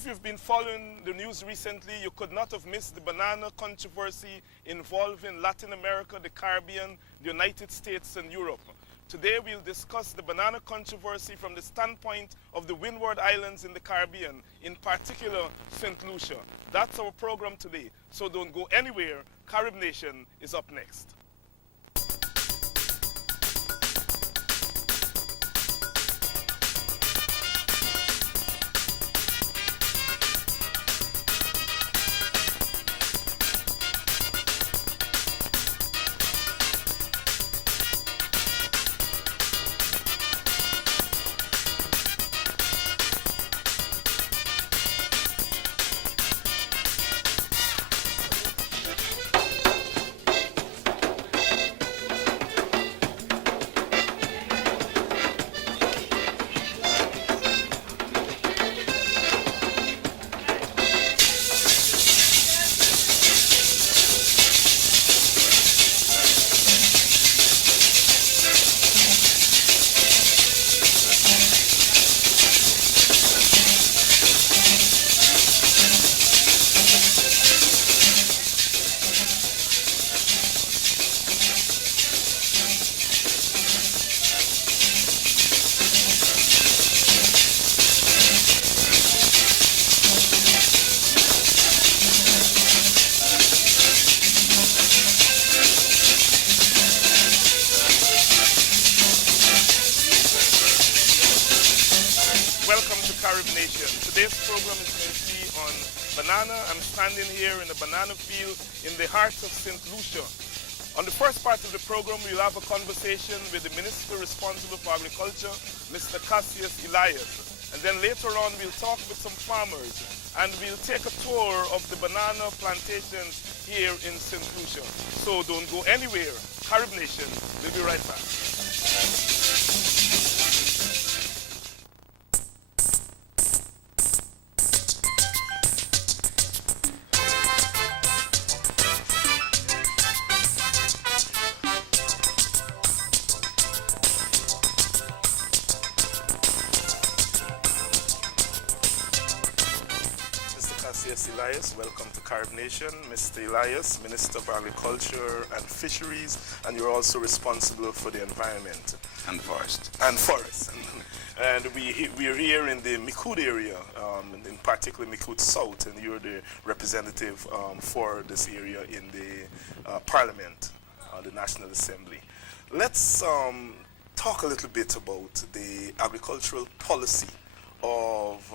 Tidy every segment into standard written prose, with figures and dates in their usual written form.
if you've been following the news recently, you could not have missed the banana controversy involving Latin America, the Caribbean, the United States, and Europe. Today we'll discuss the banana controversy from the standpoint of the Windward Islands in the Caribbean, in particular St. Lucia. That's our program today, so don't go anywhere. CaribNation is up next. CaribNation. Today's program is going to be on banana. I'm standing here in a banana field in the heart of St. Lucia. On the first part of the program, we'll have a conversation with the Minister responsible for Agriculture, Mr. Cassius Elias. And then later on, we'll talk with some farmers and we'll take a tour of the banana plantations here in St. Lucia. So don't go anywhere. CaribNation will be right back. Cassius Elias, welcome to CaribNation. Mr. Elias, Minister of Agriculture and Fisheries, and you're also responsible for the environment. And forest. And forest. And we're here in the Micoud area, in particular Micoud South, and you're the representative for this area in the Parliament, the National Assembly. Let's talk a little bit about the agricultural policy of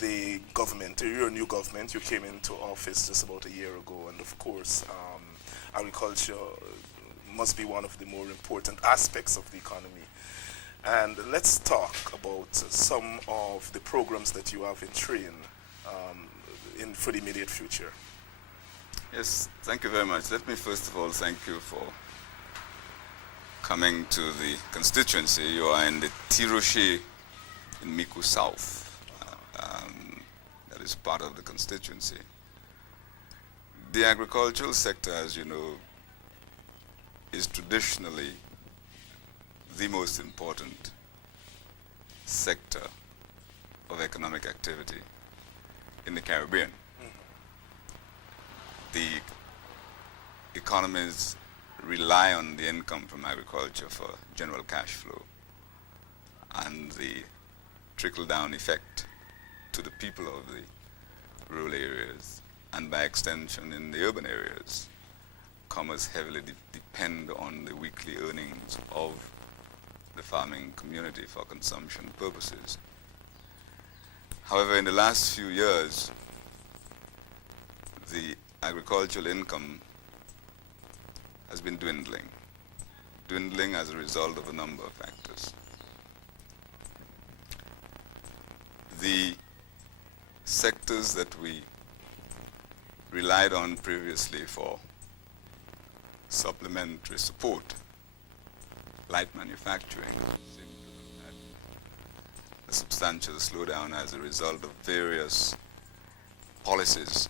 the government. You're a new government. You came into office just about a year ago, and of course, agriculture must be one of the more important aspects of the economy. And let's talk about some of the programs that you have in train for the immediate future. Yes, thank you very much. Let me first of all thank you for coming to the constituency. You are in the Tiroche in Micoud South. That is part of the constituency. The agricultural sector, as you know, is traditionally the most important sector of economic activity in the Caribbean. The economies rely on the income from agriculture for general cash flow, and the trickle-down effect to the people of the rural areas, and by extension in the urban areas, commerce heavily depend on the weekly earnings of the farming community for consumption purposes. However, in the last few years, the agricultural income has been dwindling as a result of a number of factors. The sectors that we relied on previously for supplementary support, light manufacturing, seem to have had a substantial slowdown as a result of various policies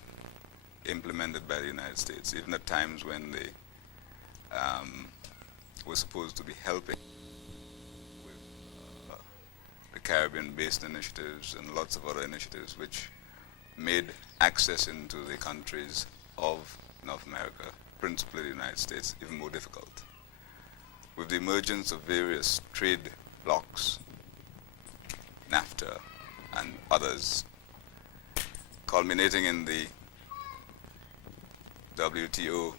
implemented by the United States, even at times when they were supposed to be helping with the Caribbean Basin initiatives and lots of other initiatives which made access into the countries of North America, principally the United States, even more difficult. With the emergence of various trade blocs, NAFTA and others, culminating in the WTO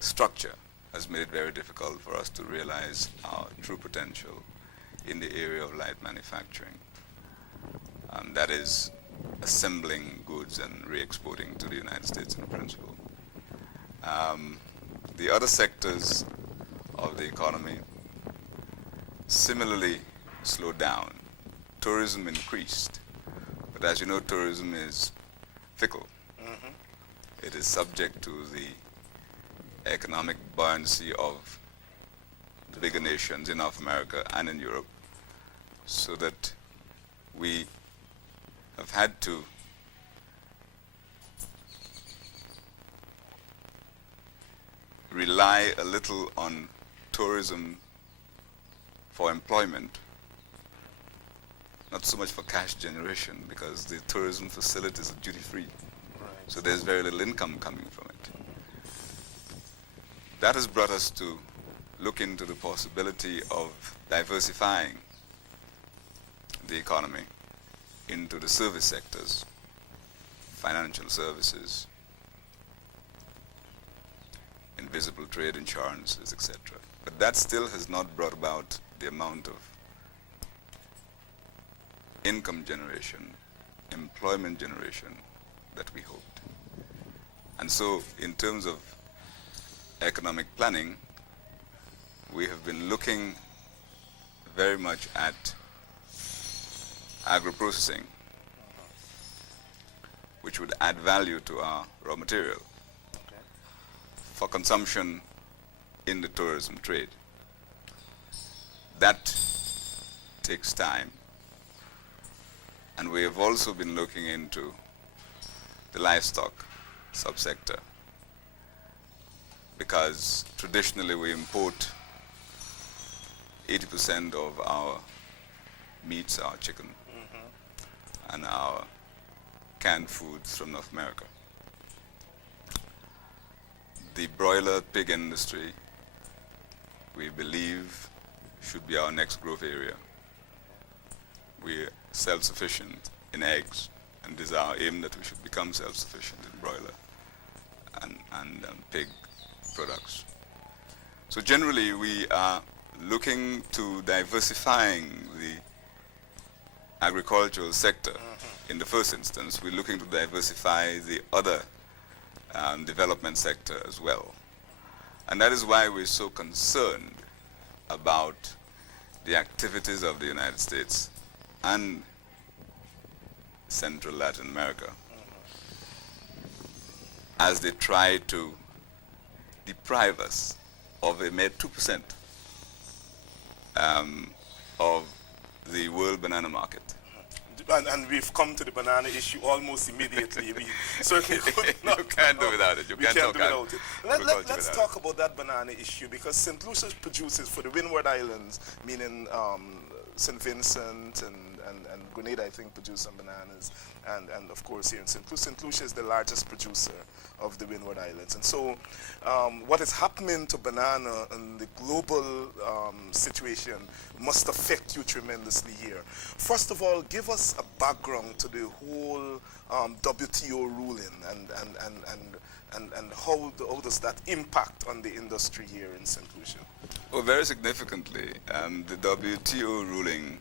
structure, has made it very difficult for us to realize our true potential in the area of light manufacturing. That is assembling goods and re-exporting to the United States in principle. The other sectors of the economy similarly slowed down. Tourism increased, but as you know, tourism is fickle. It is subject to the economic buoyancy of the bigger nations in North America and in Europe, so that we have had to rely a little on tourism for employment, not so much for cash generation, because the tourism facilities are duty-free. Right. So there's very little income coming from it. That has brought us to look into the possibility of diversifying the economy into the service sectors, financial services, invisible trade, insurances, etc. But that still has not brought about the amount of income generation, employment generation that we hoped. And so in terms of economic planning, we have been looking very much at agro-processing, which would add value to our raw material for consumption in the tourism trade. That takes time. And we have also been looking into the livestock subsector, because traditionally we import 80% of our meats, our chicken, and our canned foods from North America. The broiler pig industry, we believe, should be our next growth area. We're self-sufficient in eggs, and it is our aim that we should become self-sufficient in broiler and pig products. So generally, we are looking to diversifying the agricultural sector. In the first instance, we're looking to diversify the other development sector as well. And that is why we're so concerned about the activities of the United States and Central Latin America as they try to deprive us of a mere 2% of the world banana market. And we've come to the banana issue almost immediately. We certainly could not. You can't do without it. You can't do without it. Let's talk about that banana issue, because St. Lucia produces for the Windward Islands, meaning St. Vincent and Grenada, I think, produce some bananas. And of course here in St. Lucia. St. Lucia is the largest producer of the Windward Islands. And so what is happening to banana and the global situation must affect you tremendously here. First of all, give us a background to the whole WTO ruling and how does that impact on the industry here in St. Lucia? Well, very significantly, the WTO ruling,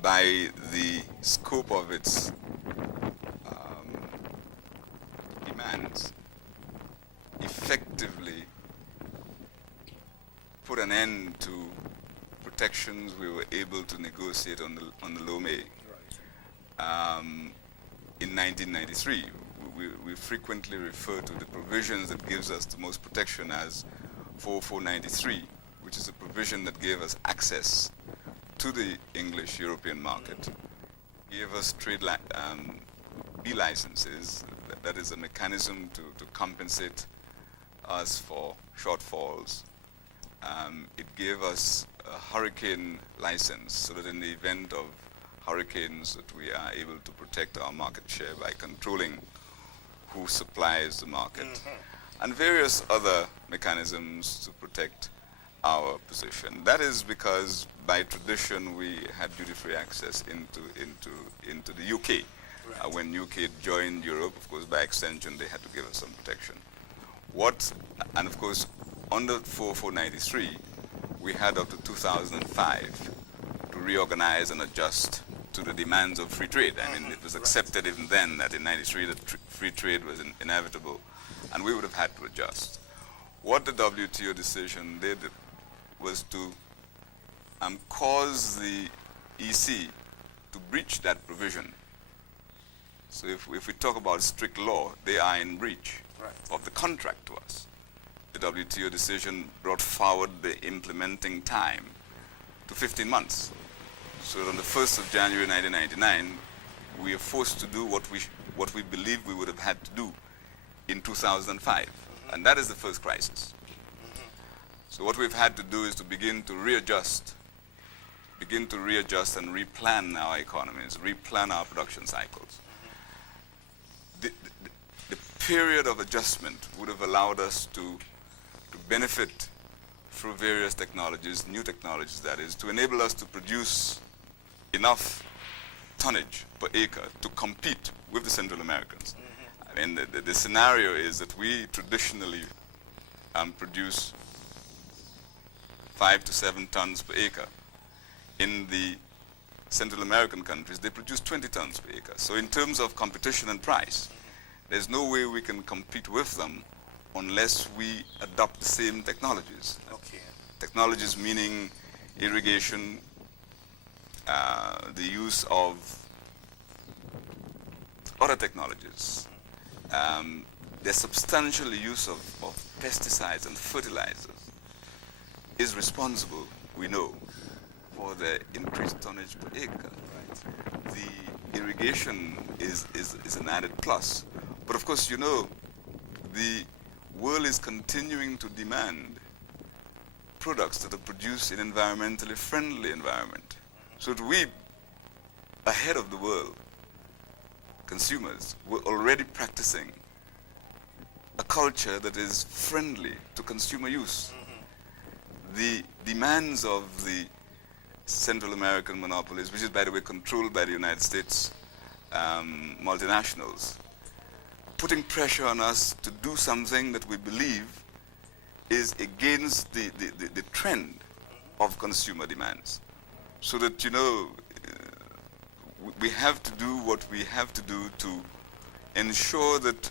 by the scope of its demands, effectively put an end to protections we were able to negotiate on the Lomé in 1993. We frequently refer to the provisions that gives us the most protection as 4493, which is a provision that gave us access to the English European market, gave us trade B licenses. That is a mechanism to compensate us for shortfalls. It gave us a hurricane license, so that in the event of hurricanes, that we are able to protect our market share by controlling who supplies the market, and various other mechanisms to protect our position. That is because by tradition we had duty-free access into the UK. Right. When UK joined Europe, of course, by extension, they had to give us some protection. And of course, under 4493, we had up to 2005 to reorganize and adjust to the demands of free trade. I mean, it was accepted even then that in 93 that free trade was inevitable, and we would have had to adjust. What the WTO decision did was to cause the EC to breach that provision. So if we talk about strict law, they are in breach of the contract to us. The WTO decision brought forward the implementing time to 15 months. So on the 1st of January 1999, we are forced to do what we believe we would have had to do in 2005. And that is the first crisis. So what we've had to do is to begin to readjust and replan our economies, replan our production cycles. The period of adjustment would have allowed us to benefit through various technologies, new technologies that is, to enable us to produce enough tonnage per acre to compete with the Central Americans. I mean, the scenario is that we traditionally produce 5 to 7 tons per acre. In the Central American countries, they produce 20 tons per acre. So in terms of competition and price, there's no way we can compete with them unless we adopt the same technologies. Okay. Technologies meaning irrigation, the use of other technologies, the substantial use of pesticides and fertilizers is responsible, we know, for the increased tonnage per acre. Right. The irrigation is an added plus. But of course, you know, the world is continuing to demand products that are produced in environmentally friendly environment. So that we, ahead of the world, consumers, were already practicing a culture that is friendly to consumer use. The demands of the Central American monopolies, which is, by the way, controlled by the United States multinationals, putting pressure on us to do something that we believe is against the trend of consumer demands. So that, you know, we have to do what we have to do to ensure that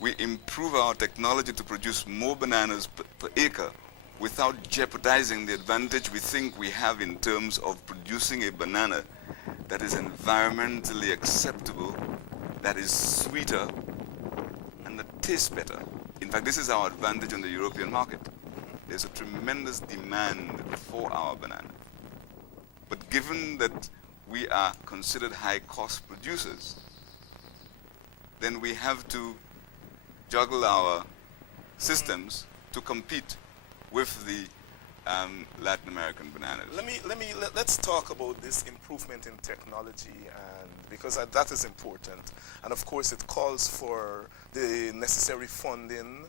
we improve our technology to produce more bananas per acre without jeopardizing the advantage we think we have in terms of producing a banana that is environmentally acceptable, that is sweeter, and that tastes better. In fact, this is our advantage in the European market. There's a tremendous demand for our banana. But given that we are considered high-cost producers, then we have to juggle our systems to compete with the Latin American bananas. Let's talk about this improvement in technology, and because that is important. And of course, it calls for the necessary funding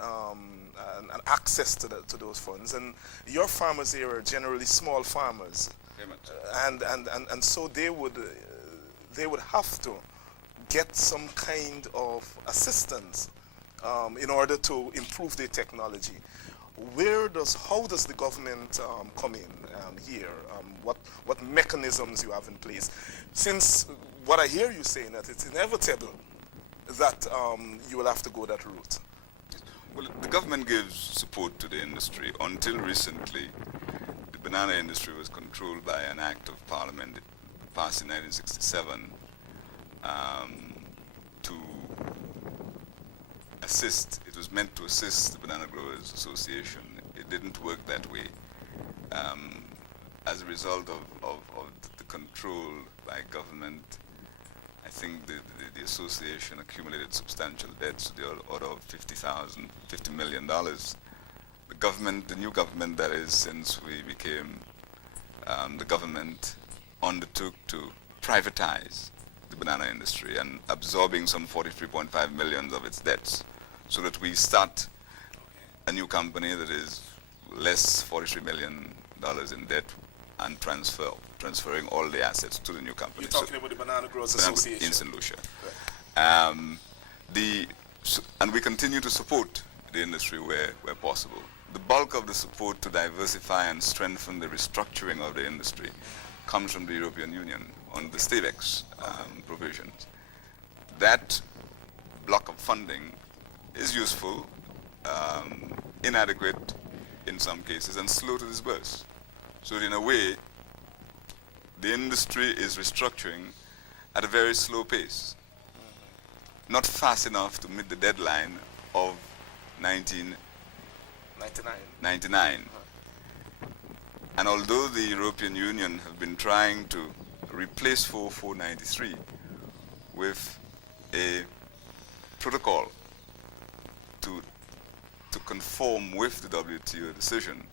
and access to those funds. And your farmers here are generally small farmers, and so they would have to get some kind of assistance in order to improve their technology. How does the government come in here? What mechanisms you have in place? Since what I hear you saying that it's inevitable that you will have to go that route. Well, the government gives support to the industry. Until recently, the banana industry was controlled by an act of parliament passed in 1967 to assist. It was meant to assist the Banana Growers Association. It didn't work that way. As a result of the control by government, I think the association accumulated substantial debts to the order of $50 million. The new government that is, since we became the government, undertook to privatize the banana industry and absorbing some 43.5 million of its debts so that we start a new company that is less $43 million in debt and transferring all the assets to the new company. You're talking about the Banana Growers Association? In St. Lucia. Right. And we continue to support the industry where possible. The bulk of the support to diversify and strengthen the restructuring of the industry comes from the European Union on the STAVEX provisions. That block of funding is useful, inadequate in some cases, and slow to disburse. So in a way, the industry is restructuring at a very slow pace, not fast enough to meet the deadline of 1999. And although the European Union have been trying to replace 4493 with a protocol to conform with the WTO decision,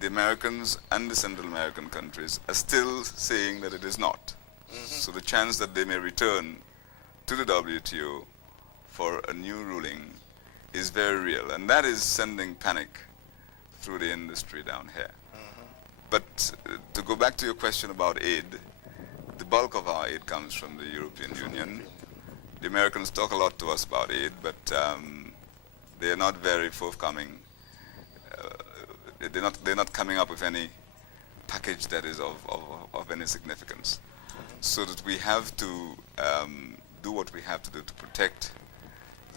the Americans and the Central American countries are still saying that it is not. So the chance that they may return to the WTO for a new ruling is very real, and that is sending panic through the industry down here. But to go back to your question about aid, the bulk of our aid comes from the European Union. The Americans talk a lot to us about aid, but they are not very forthcoming. They're not coming up with any package that is of any significance. So that we have to do what we have to do to protect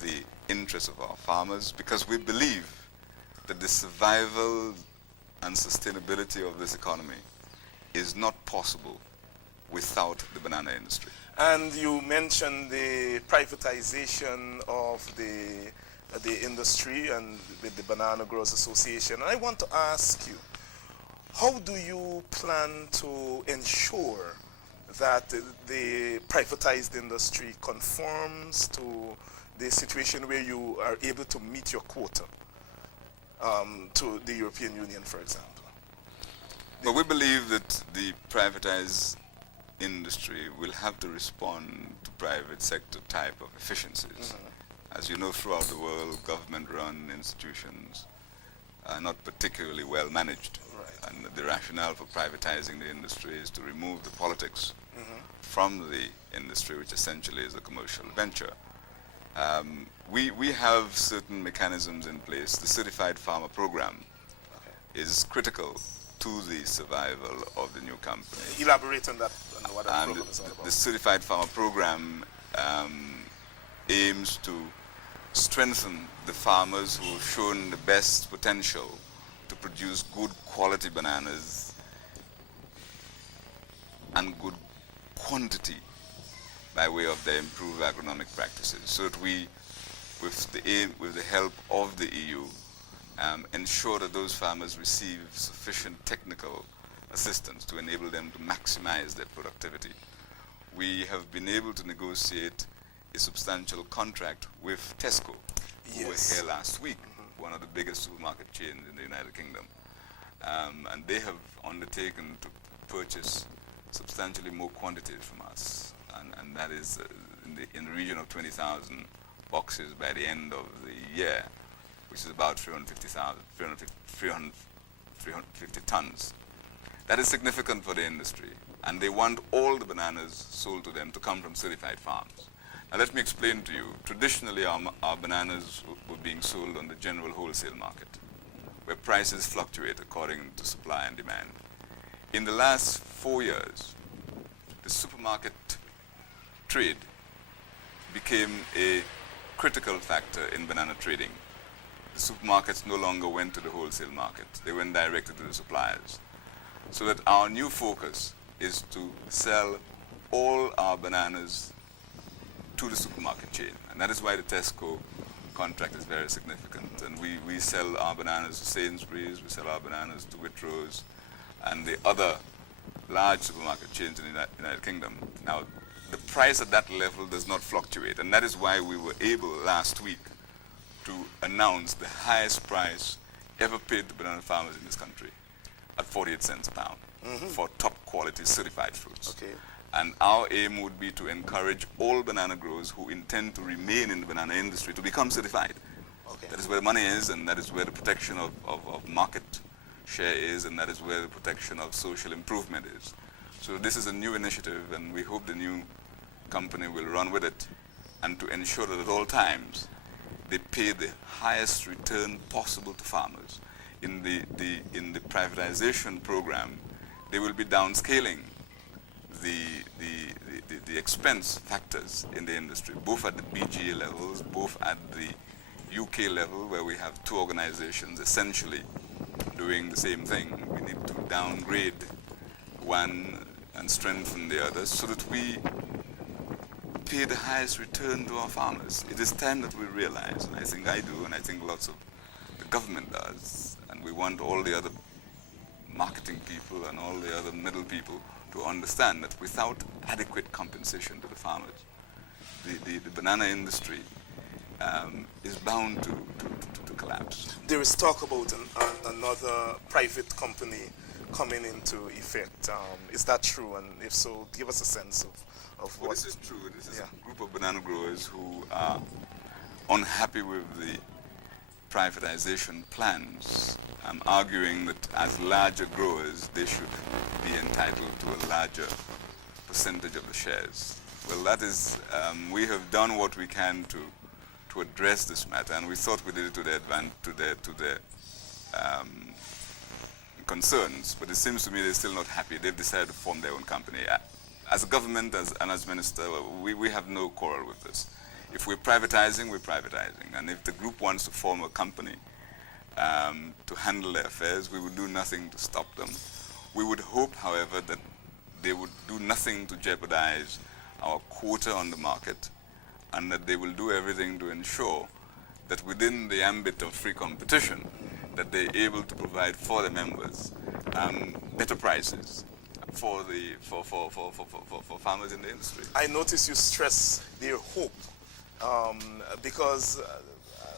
the interests of our farmers, because we believe that the survival and sustainability of this economy is not possible without the banana industry. And you mentioned the privatization of the industry and with the Banana Growers Association. And I want to ask you, how do you plan to ensure that the privatized industry conforms to the situation where you are able to meet your quota to the European Union, for example? Well, we believe that the privatized industry will have to respond to private sector type of efficiencies. As you know, throughout the world, government-run institutions are not particularly well managed. Right. And the rationale for privatizing the industry is to remove the politics from the industry, which essentially is a commercial venture. We have certain mechanisms in place. The Certified Farmer Program is critical to the survival of the new company. Elaborate on that, on what that program is all about. The Certified Farmer Program aims to strengthen the farmers who have shown the best potential to produce good quality bananas and good quantity by way of their improved agronomic practices, so that we, with the help of the EU, ensure that those farmers receive sufficient technical assistance to enable them to maximize their productivity. We have been able to negotiate a substantial contract with Tesco, who was here last week, one of the biggest supermarket chains in the United Kingdom. And they have undertaken to purchase substantially more quantities from us, and that is in the region of 20,000 boxes by the end of the year, which is about 350 tons. That is significant for the industry, and they want all the bananas sold to them to come from certified farms. Now let me explain to you. Traditionally, our bananas were being sold on the general wholesale market, where prices fluctuate according to supply and demand. In the last 4 years, the supermarket trade became a critical factor in banana trading. The supermarkets no longer went to the wholesale market. They went directly to the suppliers. So that our new focus is to sell all our bananas to the supermarket chain. And that is why the Tesco contract is very significant. And we sell our bananas to Sainsbury's, we sell our bananas to Waitrose, and the other large supermarket chains in the United Kingdom. Now, the price at that level does not fluctuate, and that is why we were able last week to announce the highest price ever paid to banana farmers in this country at 48 cents a pound for top quality certified fruits. Okay. And our aim would be to encourage all banana growers who intend to remain in the banana industry to become certified. Okay. That is where the money is, and that is where the protection of market share is, and that is where the protection of social improvement is. So this is a new initiative, and we hope the new company will run with it, and to ensure that at all times they pay the highest return possible to farmers. In the privatization program, they will be downscaling the expense factors in the industry, both at the BGA levels, both at the UK level, where we have two organizations essentially doing the same thing. We need to downgrade one and strengthen the other so that we pay the highest return to our farmers. It is time that we realize, and I think I do, and I think lots of the government does, and we want all the other marketing people and all the other middle people to understand that without adequate compensation to the farmers, the banana industry is bound to collapse. There is talk about another private company coming into effect. Is that true? And if so, give us a sense of Well, what... this is true. This is a group of banana growers who are unhappy with the privatization plans, arguing that as larger growers, they should be entitled to a larger percentage of the shares. Well, that is, we have done what we can to address this matter, and we thought we did it to their concerns, but it seems to me they're still not happy. They've decided to form their own company. As a government, and as minister, we have no quarrel with this. If we're privatizing, we're privatizing, and if the group wants to form a company to handle their affairs, we would do nothing to stop them. We would hope, however, that they would do nothing to jeopardize our quota on the market, and that they will do everything to ensure that within the ambit of free competition, that they're able to provide for the members better prices for farmers in the industry. I notice you stress their hope because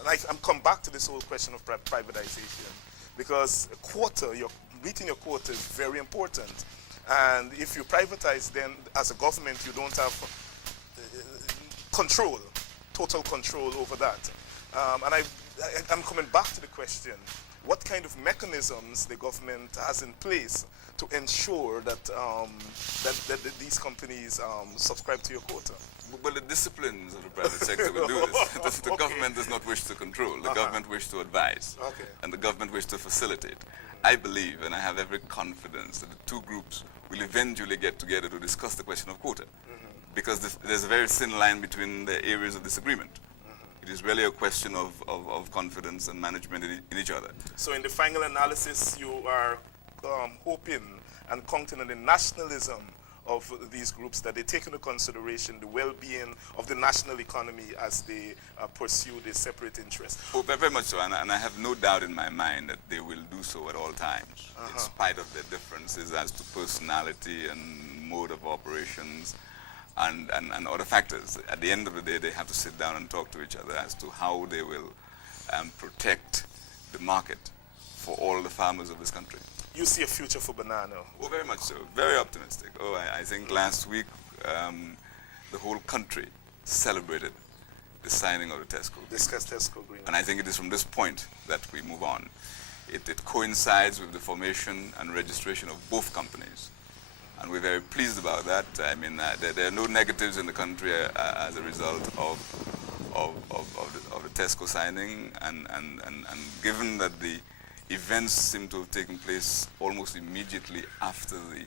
I'm come back to this whole question of privatization, because meeting your quota is very important. And if you privatize, then as a government, you don't have total control over that. And I'm coming back to the question, what kind of mechanisms the government has in place to ensure that, that these companies subscribe to your quota? Well, the disciplines of the private sector will do this. The government does not wish to control. The government wishes to advise. And the government wishes to facilitate. I believe, and I have every confidence, that the two groups will eventually get together to discuss the question of quota. Because there's a very thin line between the areas of disagreement. It is really a question of confidence and management in each other. So in the final analysis, you are hoping and counting on the nationalism of these groups, that they take into consideration the well-being of the national economy as they pursue their separate interests. Oh, very much so, and I have no doubt in my mind that they will do so at all times, in spite of their differences as to personality and mode of operations and other factors. At the end of the day, they have to sit down and talk to each other as to how they will protect the market for all the farmers of this country. You see a future for banana? Oh, very much so. Very optimistic. Oh, I think last week the whole country celebrated the signing of the Tesco agreement. And I think it is from this point that we move on. It coincides with the formation and registration of both companies. And we're very pleased about that. I mean, there are no negatives in the country as a result of the Tesco signing, and given that the events seem to have taken place almost immediately after the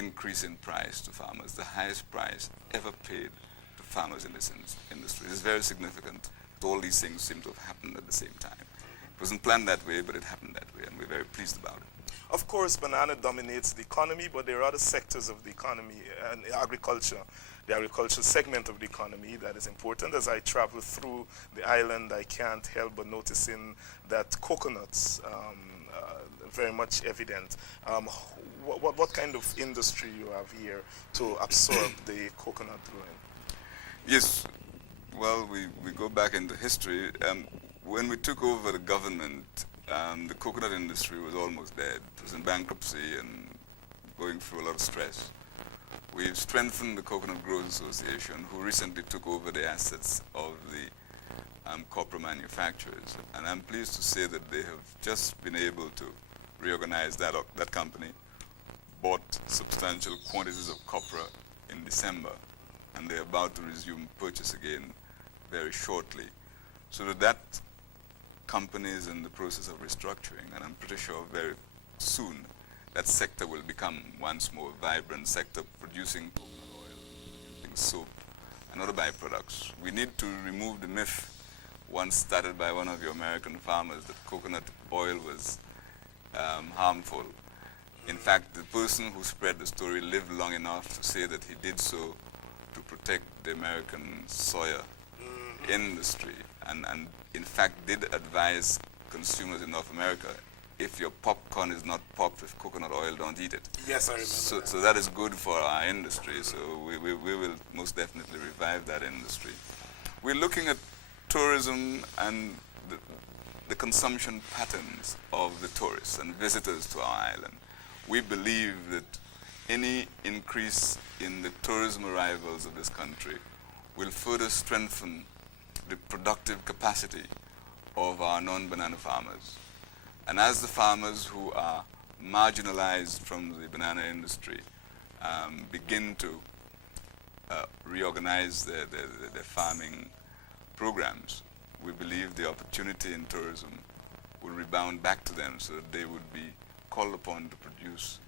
increase in price to farmers, the highest price ever paid to farmers in this industry. It is very significant that all these things seem to have happened at the same time. It wasn't planned that way, but it happened that way, and we're very pleased about it. Of course, banana dominates the economy, but there are other sectors of the economy, and agriculture, the agricultural segment of the economy, that is important. As I travel through the island, I can't help but noticing that coconuts very much evident. What kind of industry you have here to absorb the coconut growing? Yes, well, we go back into history. When we took over the government, the coconut industry was almost dead. It was in bankruptcy and going through a lot of stress. We've strengthened the Coconut Growers Association, who recently took over the assets of the copra manufacturers. And I'm pleased to say that they have just been able to reorganize that company, bought substantial quantities of copra in December, and they're about to resume purchase again very shortly. So that company is in the process of restructuring, and I'm pretty sure very soon that sector will become once more a vibrant sector, producing coconut oil, producing soap, and other byproducts. We need to remove the myth once started by one of your American farmers that coconut oil was harmful. In fact, the person who spread the story lived long enough to say that he did so to protect the American soya industry, and in fact did advise consumers in North America, if your popcorn is not popped with coconut oil, don't eat it. Yes, I remember So that is good for our industry, so we will most definitely revive that industry. We're looking at tourism and the consumption patterns of the tourists and visitors to our island. We believe that any increase in the tourism arrivals of this country will further strengthen the productive capacity of our non-banana farmers. And as the farmers who are marginalized from the banana industry begin to reorganize their farming programs, we believe the opportunity in tourism will rebound back to them so that they would be called upon to produce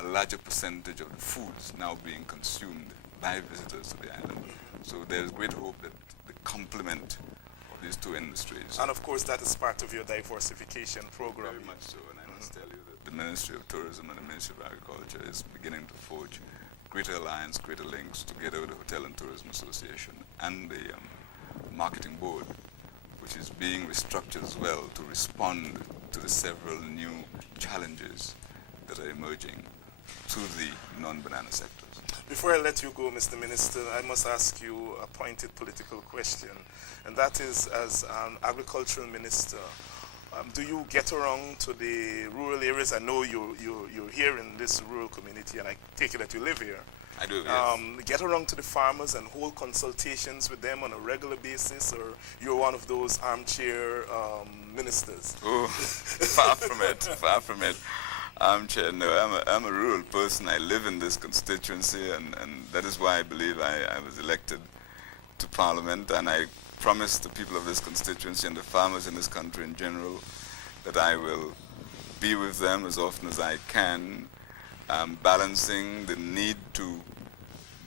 a larger percentage of the foods now being consumed by visitors to the island. So there's great hope that the complement of these two industries. And of course that is part of your diversification program. Very much so, and I must tell you that the Ministry of Tourism and the Ministry of Agriculture is beginning to forge greater alliance, greater links together with the Hotel and Tourism Association and the Marketing Board, which is being restructured as well to respond to the several new challenges that are emerging to the non-banana sectors. Before I let you go, Mr. Minister, I must ask you a pointed political question, and that is, as an agricultural minister, do you get around to the rural areas? I know you're here in this rural community, and I take it that you live here. I do, yes. Get around to the farmers and hold consultations with them on a regular basis, or you're one of those armchair ministers? Oh, far from it, far from it. Armchair, no, I'm a rural person. I live in this constituency, and that is why I believe I was elected to Parliament, and I promise the people of this constituency and the farmers in this country in general that I will be with them as often as I can, balancing the need to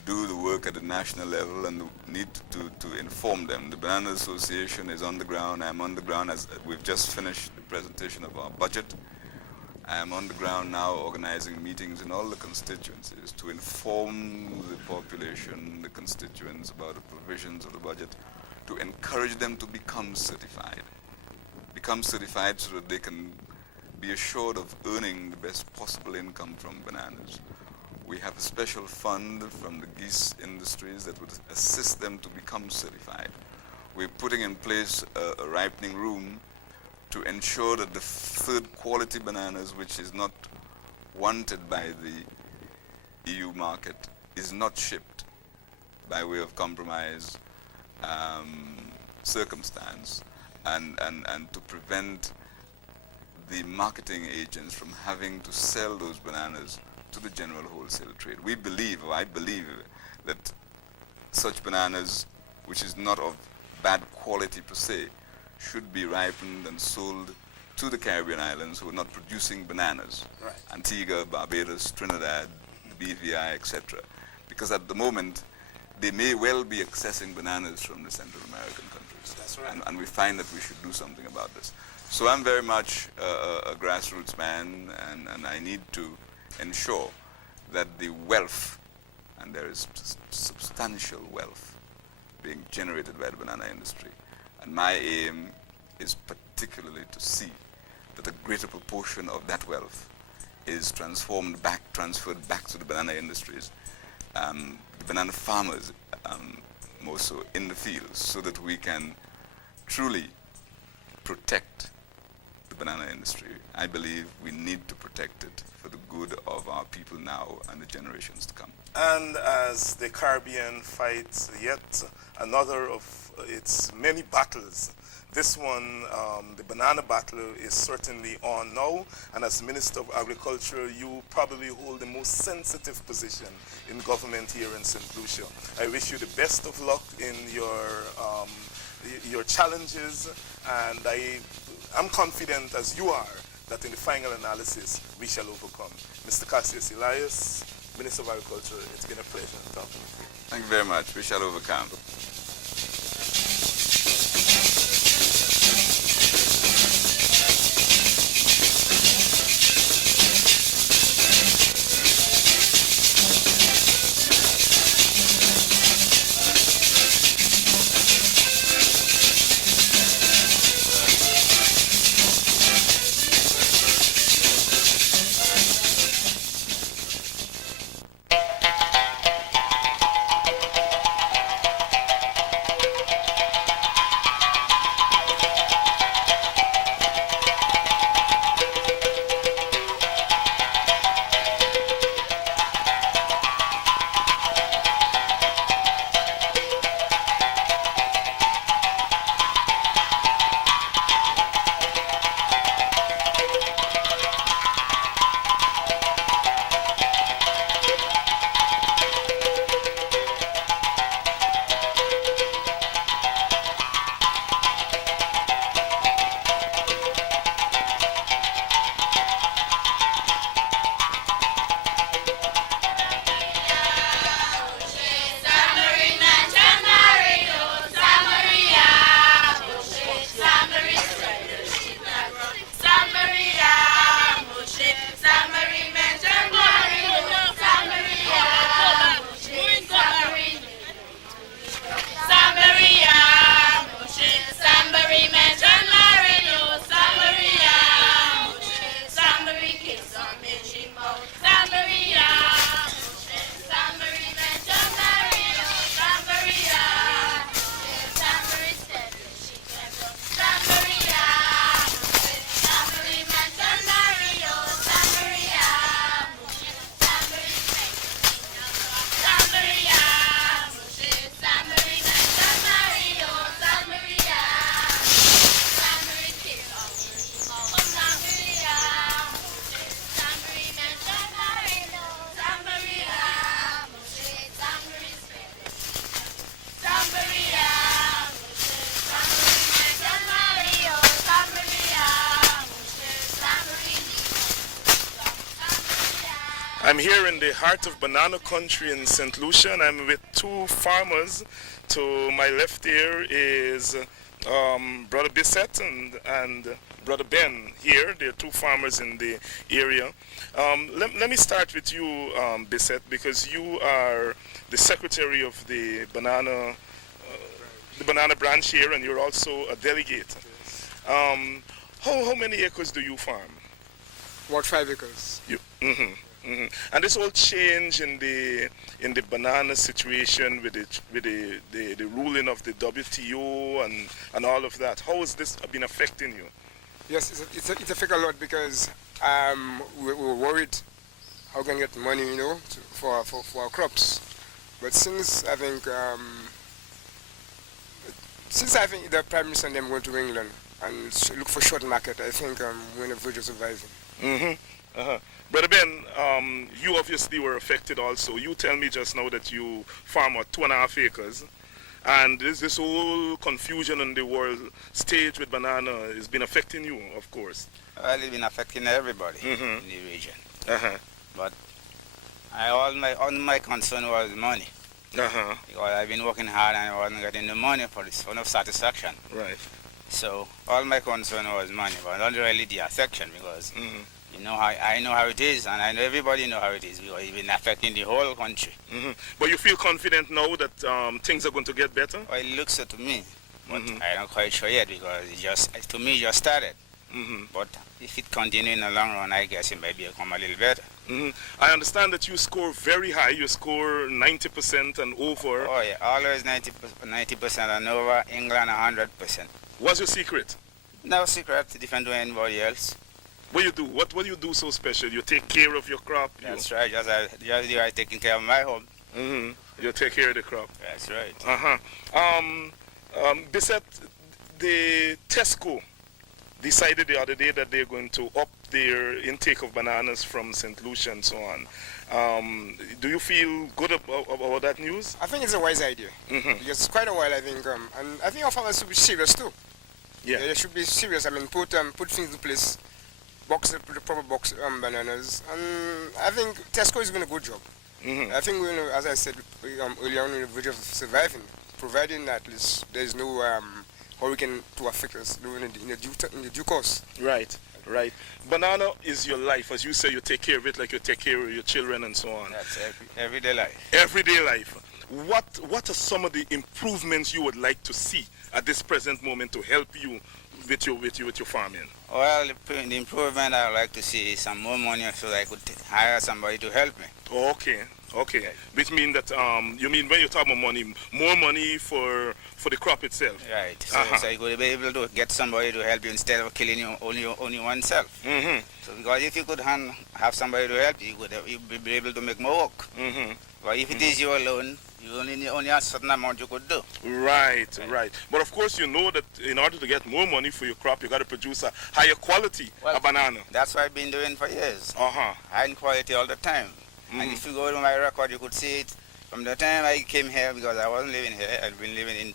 do the work at the national level and the need to inform them. The Banana Association is on the ground. I'm on the ground as we've just finished the presentation of our budget. I am on the ground now organizing meetings in all the constituencies to inform the population, the constituents, about the provisions of the budget, to encourage them to become certified. Become certified so that they can be assured of earning the best possible income from bananas. We have a special fund from the geese industries that would assist them to become certified. We're putting in place a ripening room to ensure that the third quality bananas, which is not wanted by the EU market, is not shipped by way of compromise circumstance, and to prevent the marketing agents from having to sell those bananas to the general wholesale trade. We believe, or I believe, that such bananas, which is not of bad quality per se, should be ripened and sold to the Caribbean islands who are not producing bananas. Right. Antigua, Barbados, Trinidad, the BVI, etc. Because at the moment, they may well be accessing bananas from the Central American countries. That's right. And we find that we should do something about this. So I'm very much a grassroots man, and I need to ensure that the wealth, and there is substantial wealth being generated by the banana industry, and my aim is particularly to see that a greater proportion of that wealth is transferred back to the banana industries, the banana farmers, more so in the fields, so that we can truly protect the the banana industry. I believe we need to protect it for the good of our people now and the generations to come. And as the Caribbean fights yet another of its many battles, this one, the banana battle, is certainly on now. And as Minister of Agriculture, you probably hold the most sensitive position in government here in St. Lucia. I wish you the best of luck in your challenges, and I'm confident, as you are, that in the final analysis we shall overcome. Mr. Cassius Elias, Minister of Agriculture, it's been a pleasure talking with you. Thank you very much. We shall overcome. I'm here in the heart of banana country in St. Lucia, and I'm with two farmers. To my left here is Brother Bissett and Brother Ben here. They're two farmers in the area. Let me start with you, Bissett, because you are the secretary of the banana branch here, and you're also a delegate. How many acres do you farm? About 5 acres. And this whole change in the banana situation with the ruling of the WTO and all of that, how has this been affecting you? Yes, it's affected a lot because we were worried how we can get money, for our crops. But since I think the Prime Minister and them went to England and look for short market, I think we're in a verge of surviving. Brother Ben, you obviously were affected also. You tell me just now that you farm 2.5 acres, and this whole confusion on the world stage with banana has been affecting you, of course. Well, it's been affecting everybody in the region. But all my concern was money. Because I've been working hard and I wasn't getting the money for this, for no satisfaction. Right. So all my concern was money, but not really the affection, because I know how it is, and I know everybody know how it is, because it's been affecting the whole country. But you feel confident now that things are going to get better? Well, it looks so to me, but I'm not quite sure yet, because to me, it just started. But if it continues in the long run, I guess it might become a little better. I understand that you score very high. You score 90% and over. Oh yeah, always 90% and over. England 100%. What's your secret? No secret, different to anybody else. What you do? What do you do so special? You take care of your crop? That's right, just I taking care of my home. You take care of the crop? That's right. Besides, the Tesco decided the other day that they're going to up their intake of bananas from St. Lucia and so on. Do you feel good about that news? I think it's a wise idea. Because it's quite a while, I think, and I think our farmers should be serious too. Yeah. They should be serious. I mean, put things in place, put the proper box bananas, and I think Tesco is doing a good job. I think, as I said earlier on, in the video of surviving, providing at least there is no hurricane to affect us in the due course. Right. Banana is your life. As you say, you take care of it like you take care of your children and so on. That's everyday life. Everyday life. What are some of the improvements you would like to see at this present moment to help you with your farming? Well, the improvement I would like to see is some more money so that I could hire somebody to help me. Okay. Which means that you mean when you talk about money, more money for the crop itself. Right. So you could be able to get somebody to help you instead of killing you only oneself. So because if you could have somebody to help you, you'd be able to make more work. But if it is you alone, you only a certain amount you could do. Right. But of course, you know that in order to get more money for your crop, you got to produce a higher quality of banana. That's what I've been doing for years. High quality all the time. And if you go to my record, you could see it from the time I came here, because I wasn't living here. I've been living in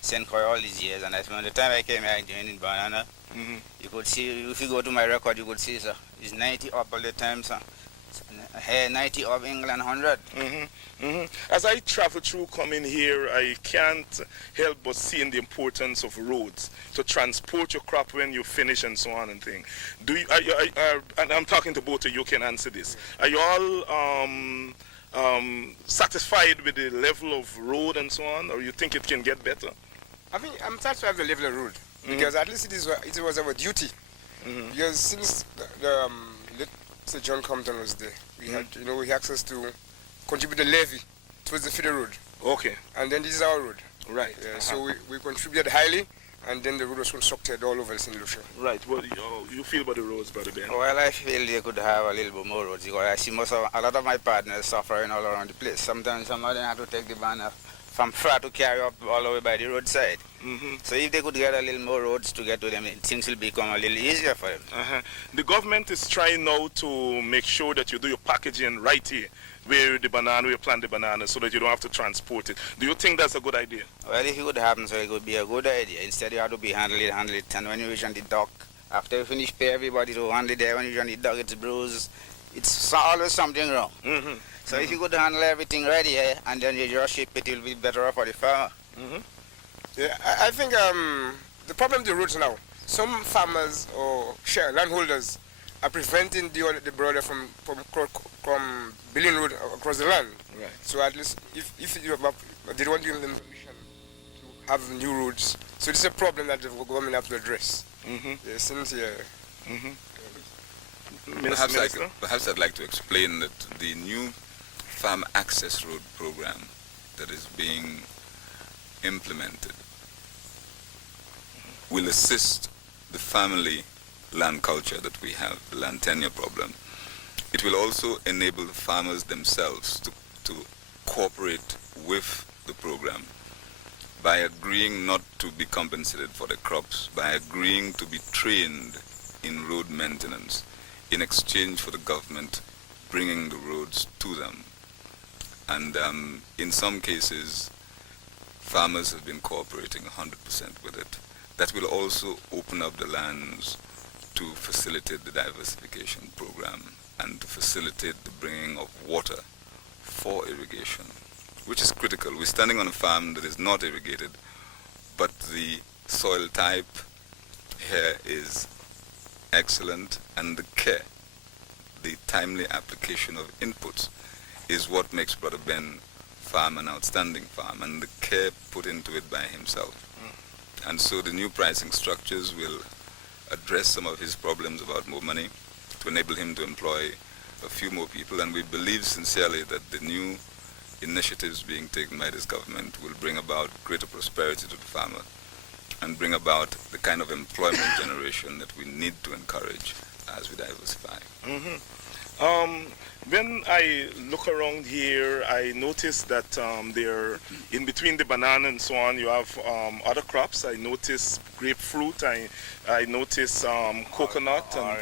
St. Croix all these years, and from the time I came here, I joined in banana. You could see, if you go to my record, you could see, sir, it's 90 up all the time, sir. Here, 90 up, England 100. As I travel through coming here, I can't help but seeing the importance of roads to transport your crop when you finish and so on and things. And I'm talking to both of you, can answer this. Are you all satisfied with the level of road and so on, or you think it can get better? I think I'm satisfied with the level of road, because at least it was our duty. Because since the Sir John Compton was there, we had access to contribute the levy towards the feeder road. Okay. And then this is our road. Right. So we contributed highly, and then the road was constructed all over St. Lucia. Right. What you feel about the roads, Brother Ben? Well, I feel they could have a little bit more roads, because I see a lot of my partners suffering all around the place. Sometimes some of them have to take the banner from far to carry up all the way by the roadside. So if they could get a little more roads to get to them, things will become a little easier for them. The government is trying now to make sure that you do your packaging right here, where you plant the banana, so that you don't have to transport it. Do you think that's a good idea? Well, if it would happen, so it would be a good idea. Instead, you have to be handle it, and when you reach on the dock, after you finish, pay everybody to handle it there. When you reach on the dock, it's bruised. It's always something wrong. So if you could handle everything right here, and then you just ship it, it will be better off for the farmer. Yeah, I think the problem with the roads now, some farmers or landholders are preventing the brother from building road across the land. Right. So at least if you have, they don't want to give them permission to have new roads. So this is a problem that the government have to address. Perhaps I'd like to explain that the new Farm Access Road program that is being implemented will assist the family land culture that we have, the land tenure problem. It will also enable the farmers themselves to cooperate with the program by agreeing not to be compensated for their crops, by agreeing to be trained in road maintenance in exchange for the government bringing the roads to them. And in some cases, farmers have been cooperating 100% with it. That will also open up the lands to facilitate the diversification program and to facilitate the bringing of water for irrigation, which is critical. We're standing on a farm that is not irrigated, but the soil type here is excellent, and the care, the timely application of inputs is what makes Brother Ben farm an outstanding farm, and the care put into it by himself. And so the new pricing structures will address some of his problems about more money to enable him to employ a few more people, and we believe sincerely that the new initiatives being taken by this government will bring about greater prosperity to the farmer and bring about the kind of employment generation that we need to encourage as we diversify. When I look around here, I notice that there, in between the banana and so on, you have other crops. I notice grapefruit. I notice coconut and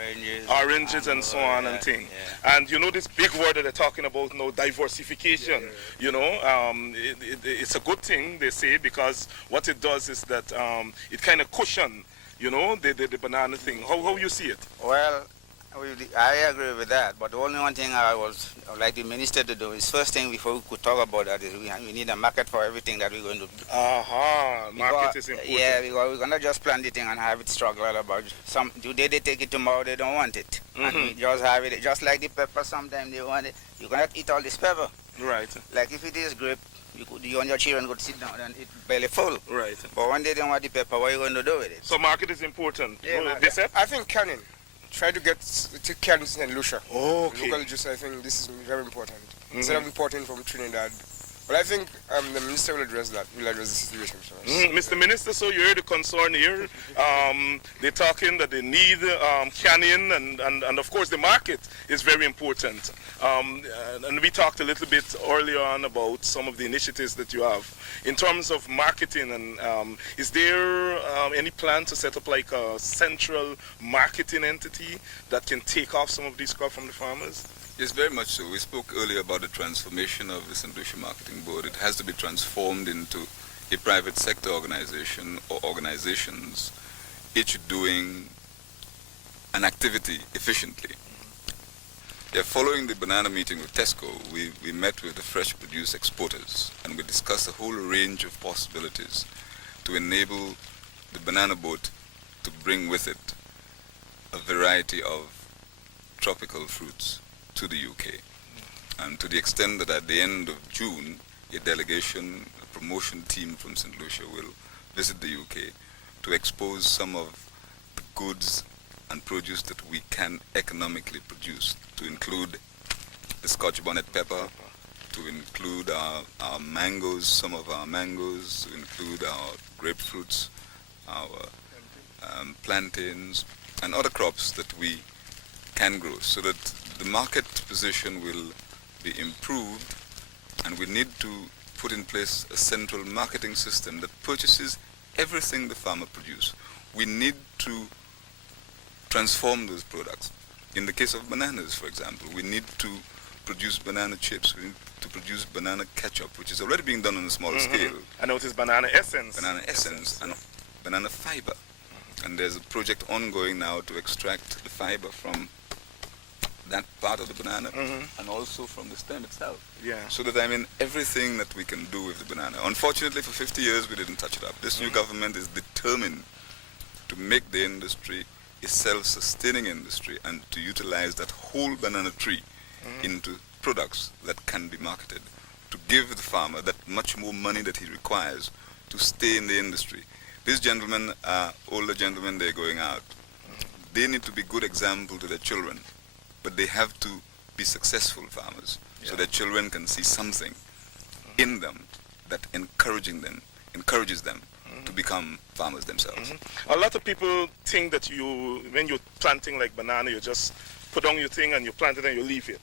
oranges and so on and things. Yeah. And you know this big word that they're talking about now, diversification. You know, it's a good thing, they say, because what it does is that it kind of cushion, you know, the banana thing. How you see it? Well, I agree with that, but the only one thing I would like the minister to do is, first thing before we could talk about that, is we need a market for everything that we're going to do. Market is important. Yeah, because we're going to just plant the thing and have it struggle about some. Today they take it, tomorrow they don't want it. And we just have it, just like the pepper, sometimes they want it. You cannot eat all this pepper. Right. Like if it is grape, you and your children go to sit down and eat belly full. Right. But when they don't want the pepper, what are you going to do with it? So market is important. Yeah, I think canning. Try to get to cans in Lucia. Okay. Local juice, I think this is very important. Instead of importing from Trinidad. But I think the minister will address that, the situation for us. Mr. Minister, so you heard the concern here. They're talking that they need canning, and of course the market is very important. And we talked a little bit earlier on about some of the initiatives that you have. In terms of marketing, and is there any plan to set up like a central marketing entity that can take off some of these crops from the farmers? Yes, very much so. We spoke earlier about the transformation of the St. Lucia Marketing Board. It has to be transformed into a private sector organization or organizations, each doing an activity efficiently. Yeah, following the banana meeting with Tesco, we met with the fresh produce exporters and we discussed a whole range of possibilities to enable the banana boat to bring with it a variety of tropical fruits to the UK. And to the extent that at the end of June, a delegation, a promotion team from St. Lucia will visit the UK to expose some of the goods and produce that we can economically produce, to include the Scotch bonnet pepper, to include our mangoes, some of our mangoes, to include our grapefruits, our plantains, and other crops that we can grow, so that the market position will be improved, and we need to put in place a central marketing system that purchases everything the farmer produces. We need to transform those products. In the case of bananas, for example, we need to produce banana chips, we need to produce banana ketchup, which is already being done on a small scale. I noticed banana essence. Banana essence and banana fiber. And there's a project ongoing now to extract the fiber from that part of the banana and also from the stem itself. Yeah. So that, I mean, everything that we can do with the banana. Unfortunately, for 50 years, we didn't touch it up. This new government is determined to make the industry a self-sustaining industry and to utilize that whole banana tree into products that can be marketed, to give the farmer that much more money that he requires to stay in the industry. These gentlemen are older gentlemen, they're going out. They need to be good example to their children, but they have to be successful farmers, so their children can see something in them that encourages them to become farmers themselves. A lot of people think that when you're planting like banana, you just put down your thing and you plant it and you leave it.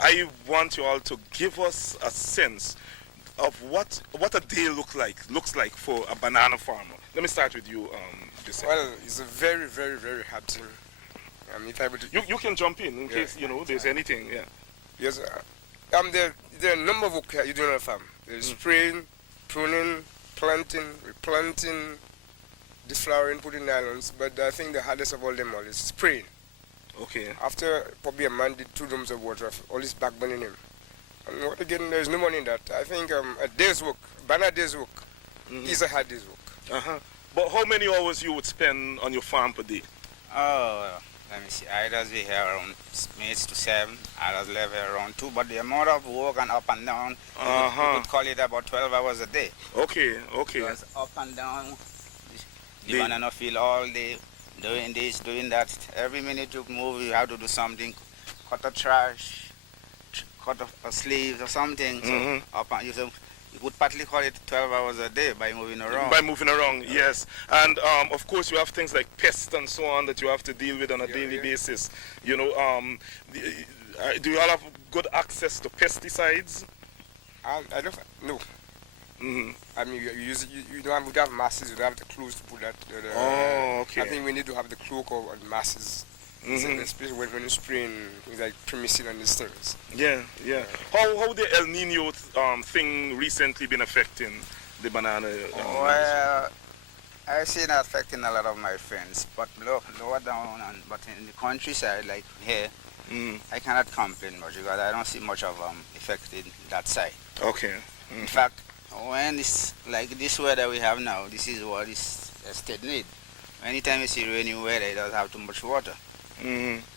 I want you all to give us a sense of what a day looks like for a banana farmer. Let me start with you, Well, it's a very, very, very hard thing. If I would, you can jump in case there's anything. Yeah. Yes. There are a number of work you do on a farm. There's spraying, pruning, planting, replanting, deflowering, putting nylons. But I think the hardest of all them all is spraying. Okay. After probably a man did 2 drums of water, all this backbone in him. And what again, there's no money in that. I think a day's work, banana day's work, is a hard day's work. But how many hours you would spend on your farm per day? Oh, let me see. I was here around 8 to 7. I was left here around 2. But the amount of work and up and down, you could call it about 12 hours a day. Okay. Because up and down, the banana field all day, doing this, doing that. Every minute you move, you have to do something. Cut the trash, cut a sleeve or something. So up and you could partly call it 12 hours a day by moving around. By moving around, yes. And of course, you have things like pests and so on that you have to deal with on a daily basis. You know, do you all have good access to pesticides? I don't no. Mm-hmm. I mean, you don't have masses. You don't have the clothes to put that. Oh, okay. I think we need to have the cloak or the masses. Especially when you're spraying things like primicin and these things. Yeah. How the El Nino thing recently been affecting the banana? Well, I see it affecting a lot of my friends, but lower down, but in the countryside, like here, I cannot complain much because I don't see much of effect in that side. Okay. In fact, when it's like this weather we have now, this is what this estate need. Anytime you see rainy weather, it doesn't have too much water.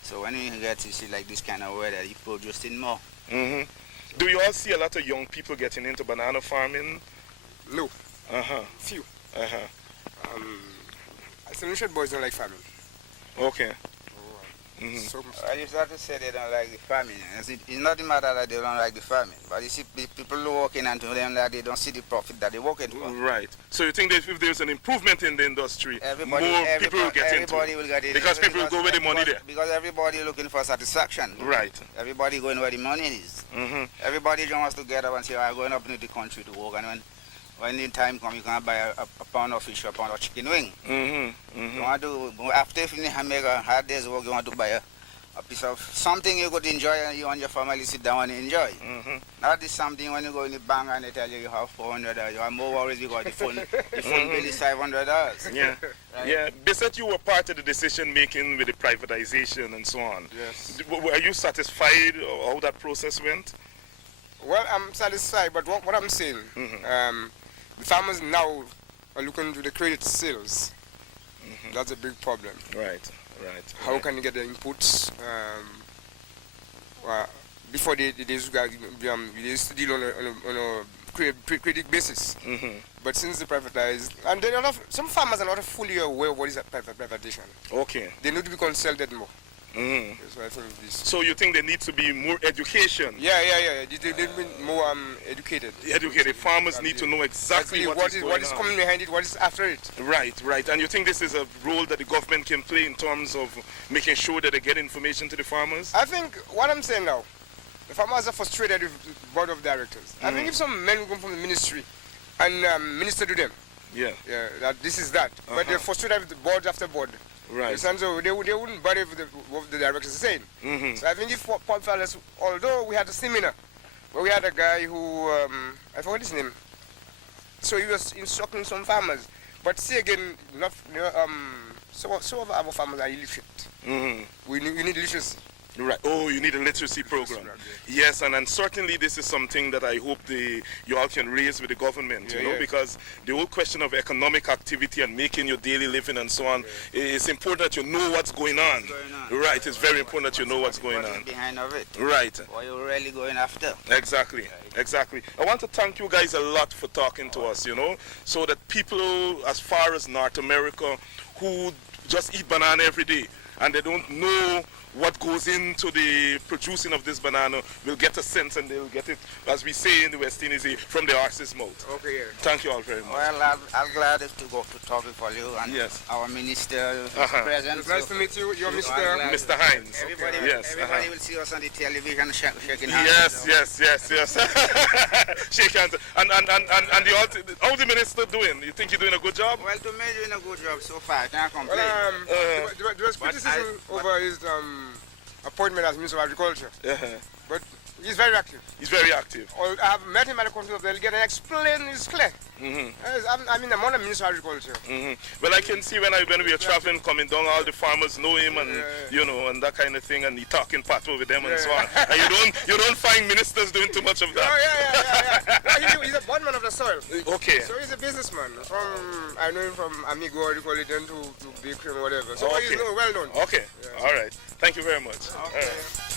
So when you get to see like this kind of weather, you produce it more. Do you all see a lot of young people getting into banana farming? No. Few. Some Lucia boys don't like farming. Okay. So, I used to say they don't like the farming. It's not the matter that they don't like the farming, but you see people working and to them that they don't see the profit that they're working for. Right. So you think that if there's an improvement in the industry, more people will get into it? Because people will go where the money there. Because everybody looking for satisfaction. Right. Everybody going where the money is. Everybody just wants to get up and say, I'm going up into the country to work, and when the time comes, you can buy a pound of fish or a pound of chicken wing. You want to, after you finish and make a hard day's work, you want to buy a piece of something you could enjoy and you and your family sit down and enjoy. Not this something when you go in the bank and they tell you have $400, you are more worried because the phone bill is $500. Yeah. Right? Yeah. They said you were part of the decision making with the privatization and so on. Yes. Are you satisfied how that process went? Well, I'm satisfied, but what I'm saying, the farmers now are looking to the credit sales. That's a big problem. Right. How can you get the inputs? Before they used to deal on a credit basis. But since they privatized, and then some farmers are not fully aware of what is privatization. Okay. They need to be consulted more. So I think this. So you think there needs to be more education? Yeah. They need to be more educated. Educated farmers need to know exactly what is coming behind it, what is after it. Right. And you think this is a role that the government can play in terms of making sure that they get information to the farmers? I think what I'm saying now, the farmers are frustrated with the board of directors. I think if some men come from the ministry and minister to them, that this is that, but they're frustrated with the board after board. Right. And so they wouldn't bother with what the directors are saying. So I think if Paul Fellas, although we had a seminar where we had a guy who, I forgot his name, so he was instructing some farmers. But see again, some of our farmers are illiterate. We need literacy. Right. Oh, you need a literacy program. Right, yes, and certainly this is something that I hope you all can raise with the government, because the whole question of economic activity and making your daily living and so on, it's important that you know what's going on. Right, it's very important that you know what's going on. Behind of it. Right. What you're really going after. Exactly. I want to thank you guys a lot for talking to us, so that people as far as North America who just eat banana every day and they don't know what goes into the producing of this banana will get a sense, and they'll get it, as we say in the West Indies, from the horse's mouth. Okay. Thank you all very much. Well, I'm glad to go to talk with you and our minister present. It's nice to meet you. You're Mr. Hines. Everybody will see us on the television shaking hands. Yes. Shake hands. And how's the minister doing? You think you're doing a good job? Well, to me, doing a good job so far. I can't complain. There was criticism over his appointment as Minister of Agriculture. But he's very active. I have met him at the country of the Delegate and explained it's clear. I'm a Minister of Agriculture. Well, I can see when we are traveling, coming down, all the farmers know him and and that kind of thing, and he talking patois with them and so on. And you don't find ministers doing too much of that. No, he's a bondman of the soil. Okay. So he's a businessman. I know him from Amigo, or to bakery or whatever. So he's well known. Okay. Yeah. All right. Thank you very much. Okay. All right.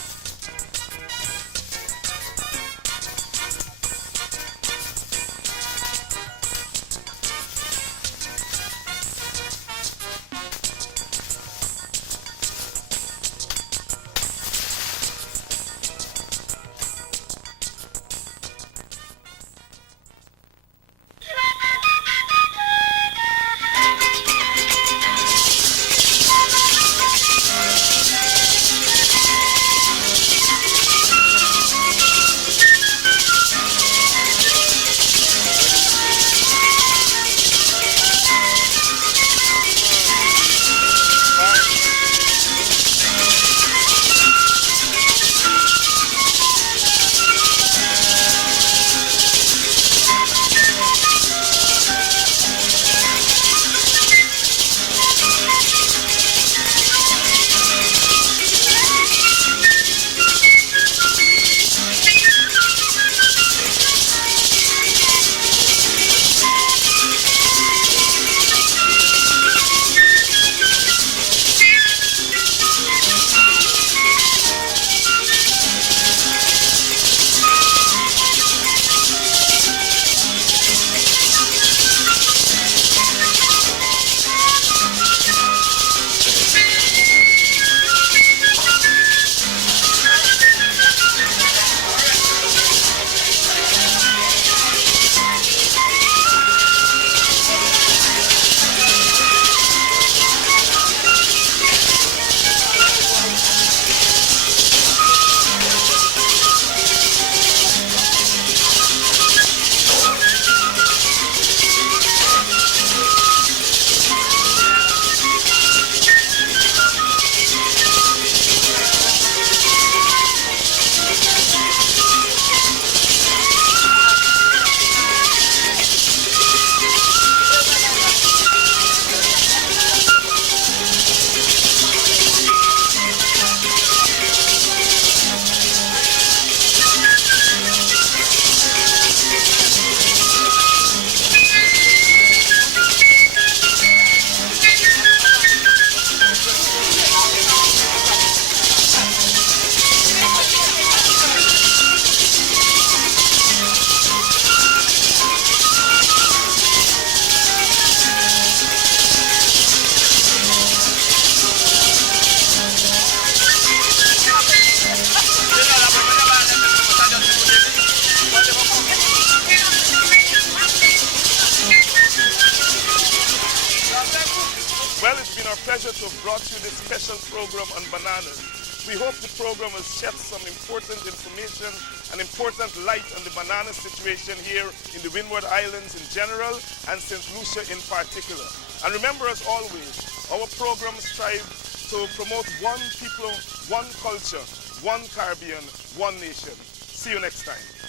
Well, it's been our pleasure to have brought you this special program on bananas. We hope the program will shed some important information and important light on the banana situation here in the Windward Islands in general and St. Lucia in particular. And remember, as always, our program strives to promote one people, one culture, one Caribbean, one nation. See you next time.